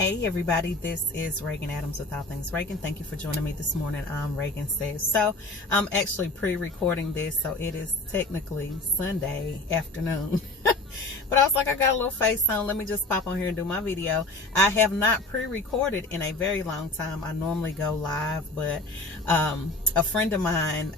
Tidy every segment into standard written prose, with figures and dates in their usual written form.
Hey everybody, this is Regan Adams with All Things Regan. Thank you for joining me this morning on Regan Says. So I'm actually pre-recording this, so it is technically Sunday afternoon. But I was like, I got a little face on, let me just pop on here and do my video. I have not pre-recorded in a very long time. I normally go live, but a friend of mine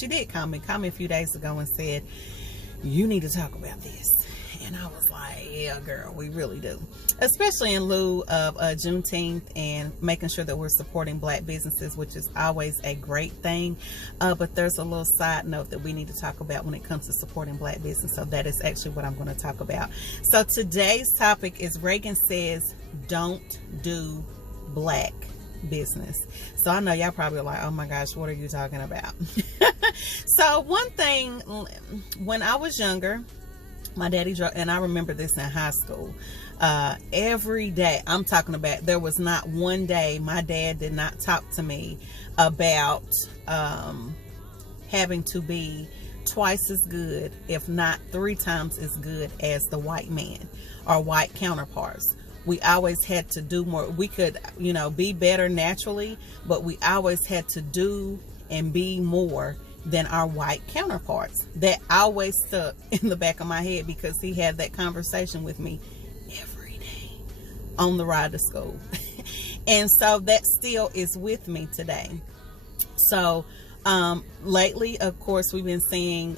she did call me a few days ago and said, you need to talk about this. And I was like, yeah, girl, we really do. Especially in lieu of Juneteenth and making sure that we're supporting Black businesses, which is always a great thing. But there's a little side note that we need to talk about when it comes to supporting Black business. So that is actually what I'm going to talk about. So today's topic is Regan says, don't do Black business. So I know y'all probably are like, oh my gosh, what are you talking about? So one thing, when I was younger, my daddy drove, and I remember this in high school, every day, I'm talking about, there was not one day my dad did not talk to me about having to be twice as good, if not 3 times as good as the white man or white counterparts. We always had to do more. We could, be better naturally, but we always had to do and be more than our white counterparts. That always stuck in the back of my head because he had that conversation with me every day on the ride to school. And so that still is with me today. So lately, of course, we've been seeing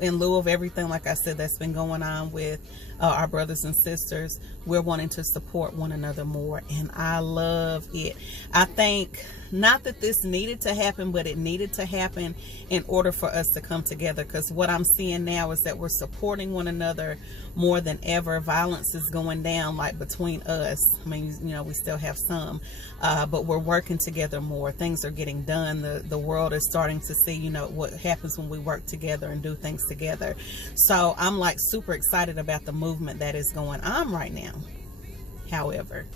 in lieu of everything, like I said, that's been going on with our brothers and sisters, we're wanting to support one another more, and I love it. I think not that this needed to happen, but it needed to happen in order for us to come together, because what I'm seeing now is that we're supporting one another more than ever. Violence is going down, like between us. I mean, we still have some, but we're working together more. Things are getting done. The world is starting to see, what happens when we work together and do things together. So I'm like super excited about the movement that is going on right now. However,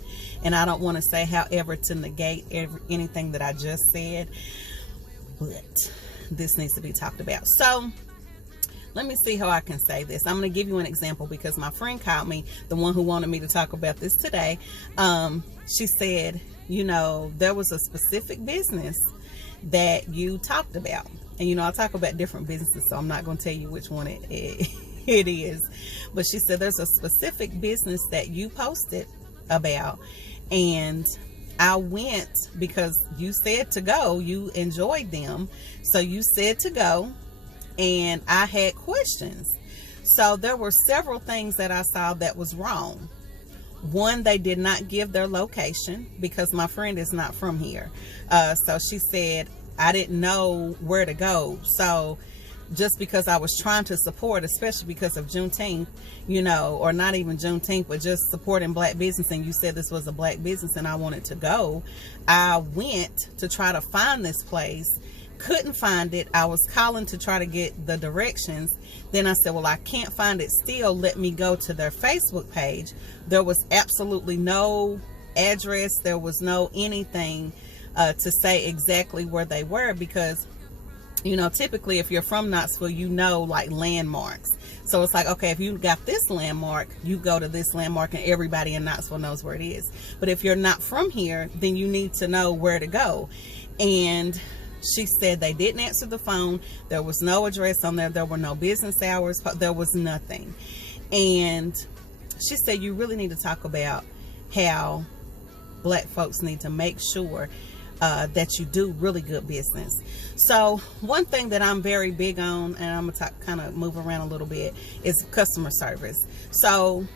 and I don't want to say however to negate anything that I just said, but this needs to be talked about. So let me see how I can say this. I'm going to give you an example because my friend called me, the one who wanted me to talk about this today. She said, there was a specific business that you talked about. And, I talk about different businesses, so I'm not going to tell you which one it is. But she said there's a specific business that you posted about, and I went because you said to go. You enjoyed them, so you said to go, and I had questions. So there were several things that I saw that was wrong. One, they did not give their location because my friend is not from here. So she said, I didn't know where to go. So just because I was trying to support, especially because of Juneteenth, or not even Juneteenth, but just supporting Black business, and you said this was a Black business and I wanted to go, I went to try to find this place, couldn't find it. I was calling to try to get the directions. Then I said, well, I can't find it still. Let me go to their Facebook page. There was absolutely no address. There was no anything to say exactly where they were, because typically if you're from Knoxville, like landmarks. So it's like, okay, if you got this landmark, you go to this landmark and everybody in Knoxville knows where it is. But if you're not from here, then you need to know where to go. And she said they didn't answer the phone. There was no address on there. There were no business hours. There was nothing. And she said, you really need to talk about how Black folks need to make sure that you do really good business. So one thing that I'm very big on, and I'm gonna kind of move around a little bit, is customer service. So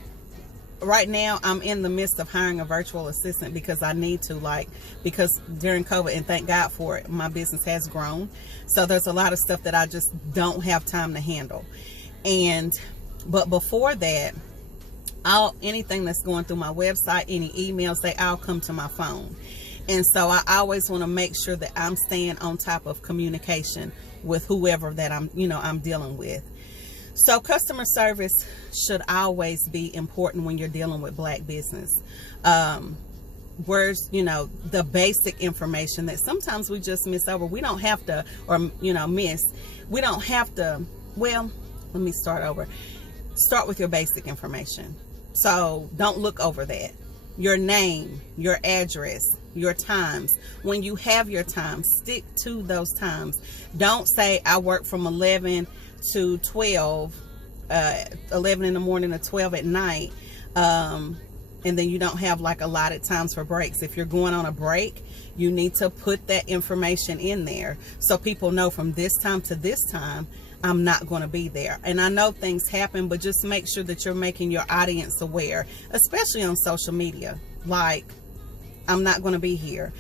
right now I'm in the midst of hiring a virtual assistant because I need to, because during COVID, and thank God for it, my business has grown. So there's a lot of stuff that I just don't have time to handle. But before that, anything that's going through my website, any emails, they all come to my phone. And so I always want to make sure that I'm staying on top of communication with whoever that I'm dealing with. So customer service should always be important when you're dealing with Black business. Where's, the basic information that sometimes we just miss over. We don't have to, we don't have to, well, let me start over. Start with your basic information. So don't look over that. Your name, your address, your times. When you have your times, stick to those times. Don't say I work from 11 to 12, 11 in the morning to 12 at night, and then you don't have like allotted times for breaks. If you're going on a break, you need to put that information in there so people know from this time to this time I'm not going to be there. And I know things happen, but just make sure that you're making your audience aware, especially on social media. Like, I'm not going to be here,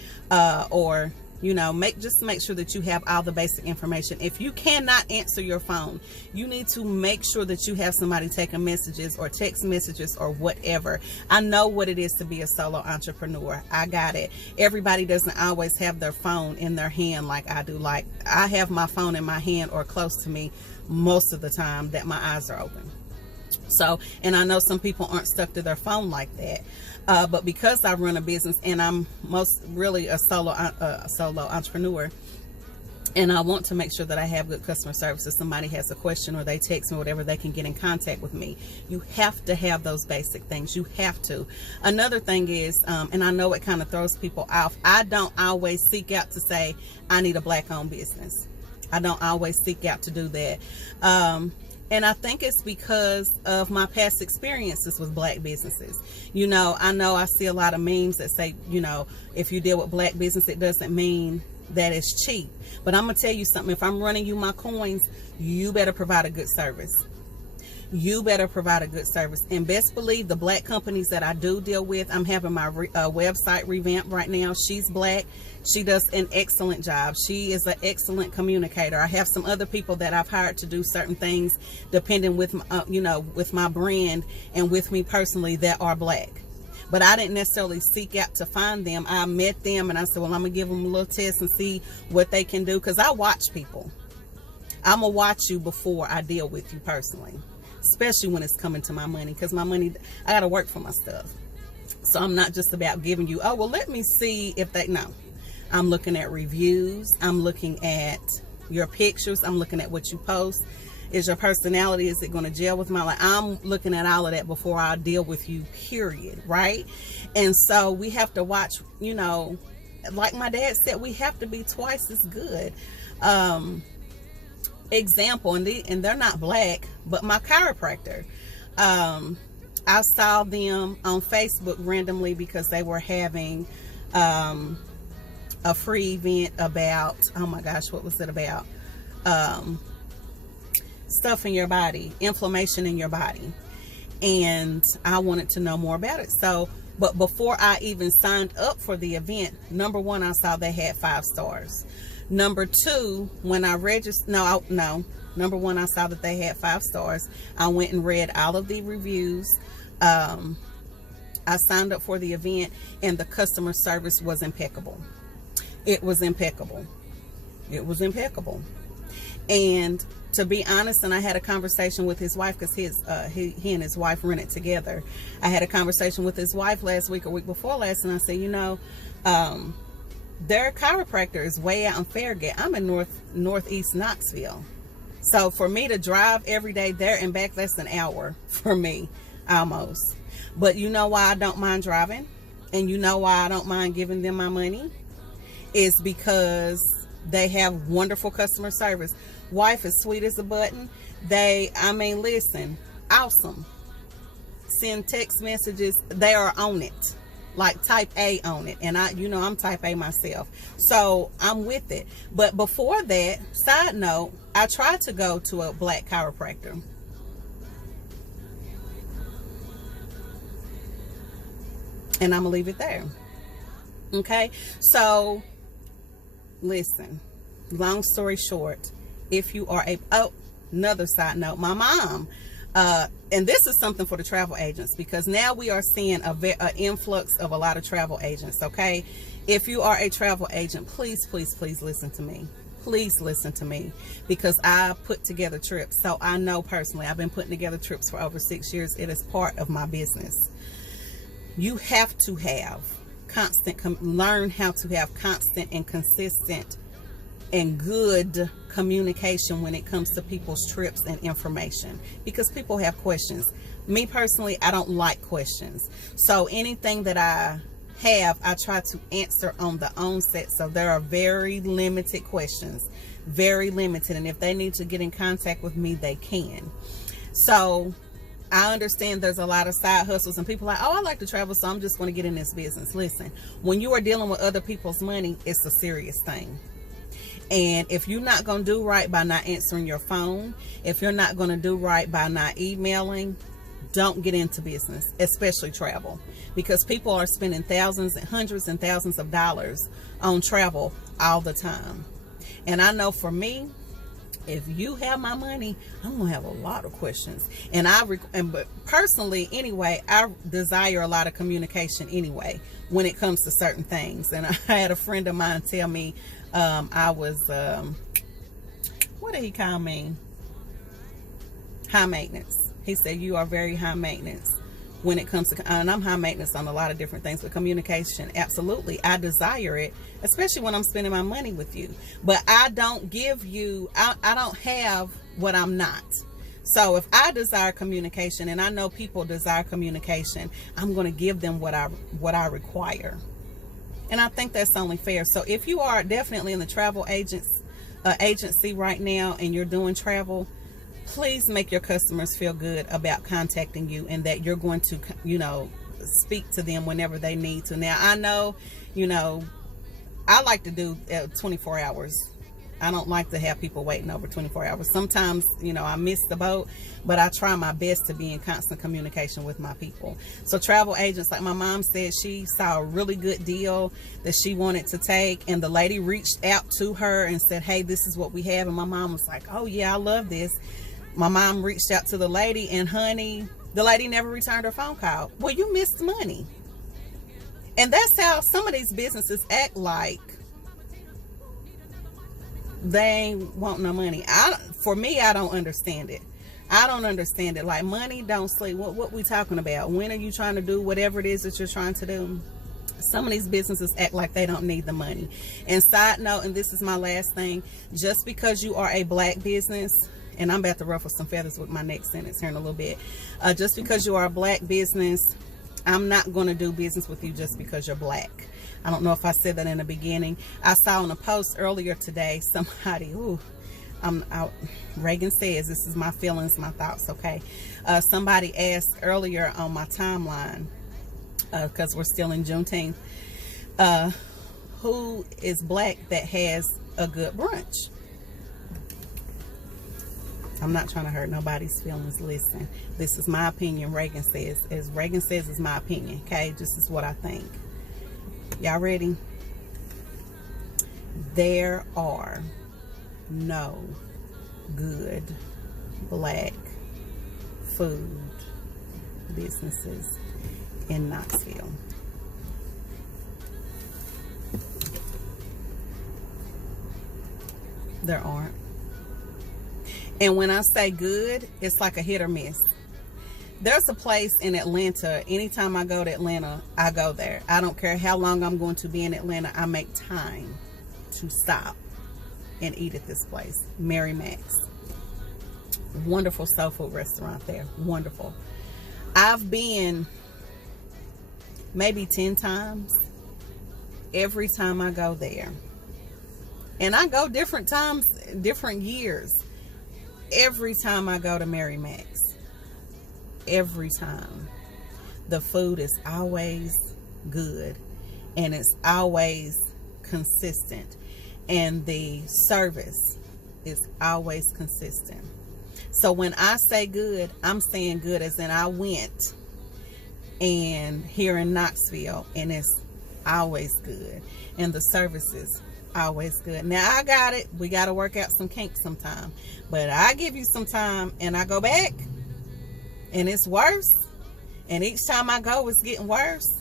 or you know, just make sure that you have all the basic information. If you cannot answer your phone, you need to make sure that you have somebody taking messages or text messages or whatever. I know what it is to be a solo entrepreneur. I got it. Everybody doesn't always have their phone in their hand like I do. Like, I have my phone in my hand or close to me most of the time that my eyes are open. So, and I know some people aren't stuck to their phone like that. But because I run a business and I'm really a solo entrepreneur, and I want to make sure that I have good customer service. If somebody has a question or they text me or whatever, they can get in contact with me. You have to have those basic things. You have to. Another thing is, and I know it kind of throws people off, I don't always seek out to say I need a black-owned business. I don't always seek out to do that. And I think it's because of my past experiences with black businesses. You know I see a lot of memes that say, you know, if you deal with black business, it doesn't mean that it's cheap. But I'm going to tell you something. If I'm running you my coins, you better provide a good service. You better provide a good service. And best believe the black companies that I do deal with, I'm having my website revamped right now. She's black. She does an excellent job. She is an excellent communicator. I have some other people that I've hired to do certain things depending with, with my brand and with me personally that are black. But I didn't necessarily seek out to find them. I met them and I said, well, I'm going to give them a little test and see what they can do. Because I watch people. I'm going to watch you before I deal with you personally. Especially when it's coming to my money. Because my money, I got to work for my stuff. So I'm not just about giving you, oh, well, let me see if they, no. I'm looking at reviews. I'm looking at your pictures. I'm looking at what you post. Is your personality, is it going to gel with my life? I'm looking at all of that before I deal with you, period, right? And so we have to watch, like my dad said, we have to be twice as good. Example, and they're not black, but my chiropractor. I saw them on Facebook randomly because they were having a free event about, oh my gosh, what was it about? Stuff in your body, inflammation in your body. And I wanted to know more about it. So, but before I even signed up for the event, number one, I saw they had 5 stars. Number two, when I registered, number one, I saw that they had 5 stars. I went and read all of the reviews. I signed up for the event and the customer service was impeccable. It was impeccable. It was impeccable. And to be honest, and I had a conversation with his wife because he and his wife run it together. I had a conversation with his wife last week or week before last, and I said, their chiropractor is way out in Fairgate. I'm in northeast Knoxville. So for me to drive every day there and back, that's an hour for me, almost. But you know why I don't mind driving? And you know why I don't mind giving them my money? Is because they have wonderful customer service. Wife is sweet as a button. Listen, awesome. Send text messages. They are on it. Like type A on it. And I'm type A myself. So I'm with it. But before that, side note, I tried to go to a black chiropractor. And I'm going to leave it there. Okay? So, listen. Long story short, if you are another side note, my mom, and this is something for the travel agents, because now we are seeing an influx of a lot of travel agents. Okay, if you are a travel agent, please listen to me. Please listen to me, because I put together trips. So I know personally, I've been putting together trips for over 6 years. It is part of my business. You have to have learn how to have constant and consistent and good communication when it comes to people's trips and information, because people have questions. Me personally, I don't like questions. So anything that I have, I try to answer on the onset. So there are very limited questions, very limited. And if they need to get in contact with me, they can. So I understand there's a lot of side hustles and people are like, oh, I like to travel, so I'm just going to get in this business. Listen, when you are dealing with other people's money, it's a serious thing. And if you're not going to do right by not answering your phone, if you're not going to do right by not emailing, don't get into business, especially travel, because people are spending thousands and hundreds and thousands of dollars on travel all the time. And I know for me, if you have my money, I'm gonna have a lot of questions. But personally, anyway, I desire a lot of communication anyway when it comes to certain things. And I had a friend of mine tell me I was what did he call me? High maintenance. He said, you are very high maintenance when it comes to, and I'm high maintenance on a lot of different things, but communication, absolutely. I desire it, especially when I'm spending my money with you. But I don't give you, I don't have what I'm not. So if I desire communication, and I know people desire communication, I'm going to give them what I require. And I think that's only fair. So if you are definitely in the travel agency right now and you're doing travel, please make your customers feel good about contacting you, and that you're going to, you know, speak to them whenever they need to. Now, I know, you know, I like to do 24 hours. I don't like to have people waiting over 24 hours. Sometimes, you know, I miss the boat, but I try my best to be in constant communication with my people. So travel agents, like my mom said, she saw a really good deal that she wanted to take, and the lady reached out to her and said, hey, this is what we have. And my mom was like, oh yeah, I love this. My mom reached out to the lady, and honey, the lady never returned her phone call. Well, you missed money. And that's how some of these businesses act, like they ain't want no money. For me, I don't understand it. I don't understand it. Like, money don't sleep. What we talking about? When are you trying to do whatever it is that you're trying to do? Some of these businesses act like they don't need the money. And side note, and this is my last thing, just because you are a black business, and I'm about to ruffle some feathers with my next sentence here in a little bit. Just because you are a black business, I'm not going to do business with you just because you're black. I don't know if I said that in the beginning. I saw on a post earlier today, somebody, Regan says, this is my feelings, my thoughts, okay? Somebody asked earlier on my timeline, because we're still in Juneteenth, who is black that has a good brunch? I'm not trying to hurt nobody's feelings. Listen, this is my opinion. Regan says, as Regan says, is my opinion. Okay, this is what I think. Y'all ready? There are no good black food businesses in Knoxville. There aren't. And when I say good, it's like a hit or miss. There's a place in Atlanta. Anytime I go to Atlanta, I go there. I don't care how long I'm going to be in Atlanta. I make time to stop and eat at this place. Mary Mac's. Wonderful soul food restaurant there. Wonderful. I've been maybe 10 times. Every time I go there. And I go different times, different years. Every time I go to Mary Mac's, every time, the food is always good, and it's always consistent, and the service is always consistent. So when I say good, I'm saying good as in I went and here in Knoxville, and it's always good, and the service is always good. Now I got it. We got to work out some kinks sometime, but I give you some time and I go back and it's worse, and each time I go it's getting worse.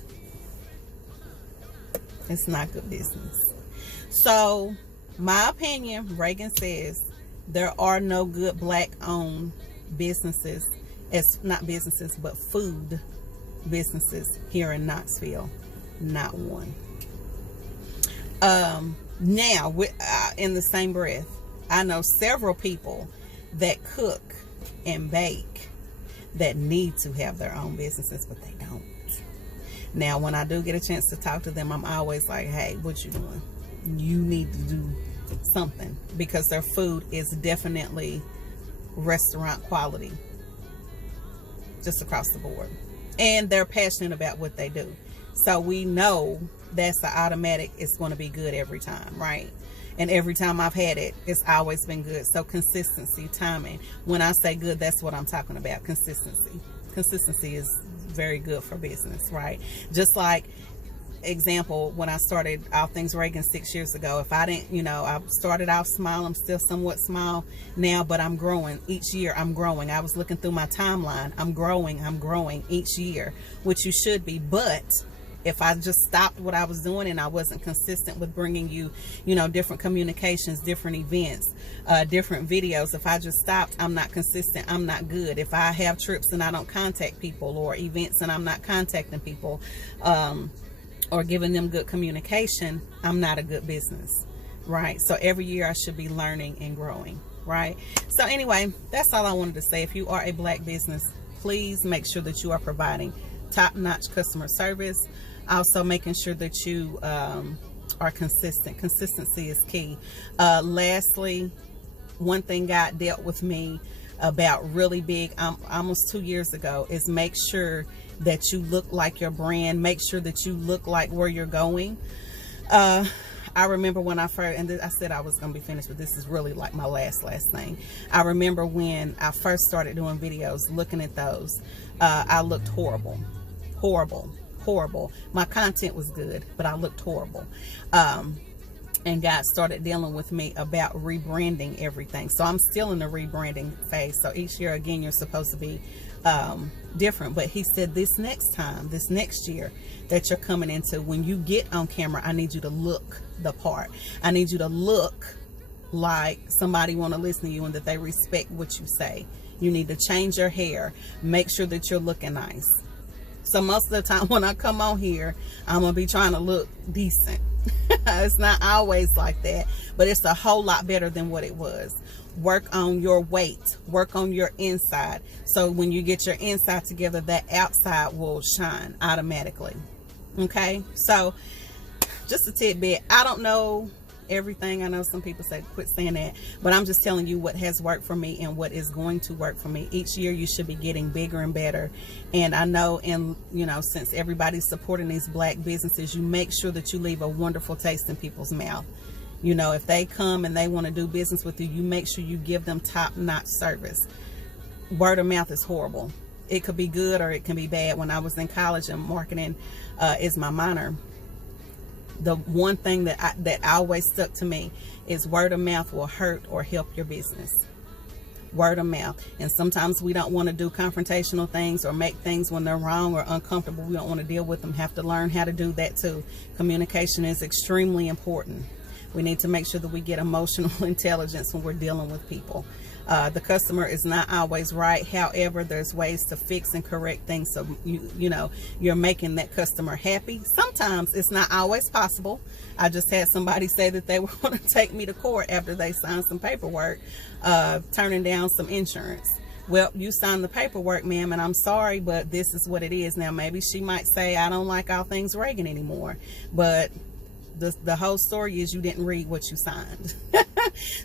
It's not good business. So my opinion, Regan says, there are no good black owned businesses, as not businesses but food businesses here in Knoxville. Not one. Now, in the same breath, I know several people that cook and bake that need to have their own businesses, but they don't. Now, when I do get a chance to talk to them, I'm always like, hey, what you doing? You need to do something, because their food is definitely restaurant quality, just across the board. And they're passionate about what they do. So we know that's the automatic, it's going to be good every time, right? And every time I've had it, it's always been good. So consistency, timing. When I say good, that's what I'm talking about. Consistency. Consistency is very good for business, right? Just like, example, when I started All Things Regan 6 years ago, if I didn't, you know, I started off small. I'm still somewhat small now, but I'm growing. Each year I'm growing. I was looking through my timeline. I'm growing each year, which you should be. But if I just stopped what I was doing and I wasn't consistent with bringing you, you know, different communications, different events, different videos, if I just stopped, I'm not consistent, I'm not good. If I have trips and I don't contact people, or events and I'm not contacting people, or giving them good communication, I'm not a good business, right? So every year I should be learning and growing, right? So anyway, that's all I wanted to say. If you are a Black business, please make sure that you are providing top-notch customer service. Also making sure that you are consistent. Consistency is key. Lastly, one thing God dealt with me about really big, almost 2 years ago, is make sure that you look like your brand. Make sure that you look like where you're going. I remember when I first, and I said I was going to be finished, but this is really like my last thing. I remember when I first started doing videos, looking at those, I looked horrible. My content was good, but I looked horrible. And God started dealing with me about rebranding everything. So I'm still in the rebranding phase. So each year, again, you're supposed to be different. But he said this next year that you're coming into, when you get on camera, I need you to look the part. I need you to look like somebody want to listen to you and that they respect what you say. You need to change your hair. Make sure that you're looking nice. So most of the time when I come on here, I'm going to be trying to look decent. It's not always like that, but it's a whole lot better than what it was. Work on your weight. Work on your inside. So when you get your inside together, that outside will shine automatically. Okay? So just a tidbit. I don't know everything. I know some people say quit saying that, but I'm just telling you what has worked for me and what is going to work for me. Each year you should be getting bigger and better. And I know, and you know, since everybody's supporting these Black businesses, you make sure that you leave a wonderful taste in people's mouth. You know, if they come and they want to do business with you, you make sure you give them top-notch service. Word of mouth is horrible. It could be good or it can be bad. When I was in college and marketing is my minor, the one thing that always stuck to me is word of mouth will hurt or help your business. Word of mouth. And sometimes we don't want to do confrontational things or make things when they're wrong or uncomfortable. We don't want to deal with them. Have to learn how to do that too. Communication is extremely important. We need to make sure that we get emotional intelligence when we're dealing with people. The customer is not always right. However, there's ways to fix and correct things so you know you're making that customer happy. Sometimes it's not always possible. I just had somebody say that they were going to take me to court after they signed some paperwork, turning down some insurance. Well, you signed the paperwork, ma'am, and I'm sorry, but this is what it is. Now, maybe she might say, I don't like All Things Regan anymore, but the whole story is you didn't read what you signed.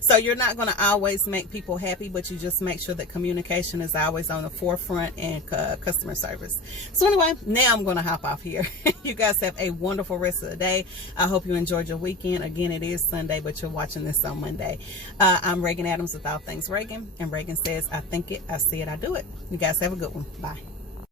So you're not going to always make people happy, but you just make sure that communication is always on the forefront and customer service. So anyway, now I'm going to hop off here. You guys have a wonderful rest of the day. I hope you enjoyed your weekend. Again, it is Sunday, but you're watching this on Monday. I'm Regan Adams with All Things Regan, and Regan says, I think it, I see it, I do it. You guys have a good one. Bye.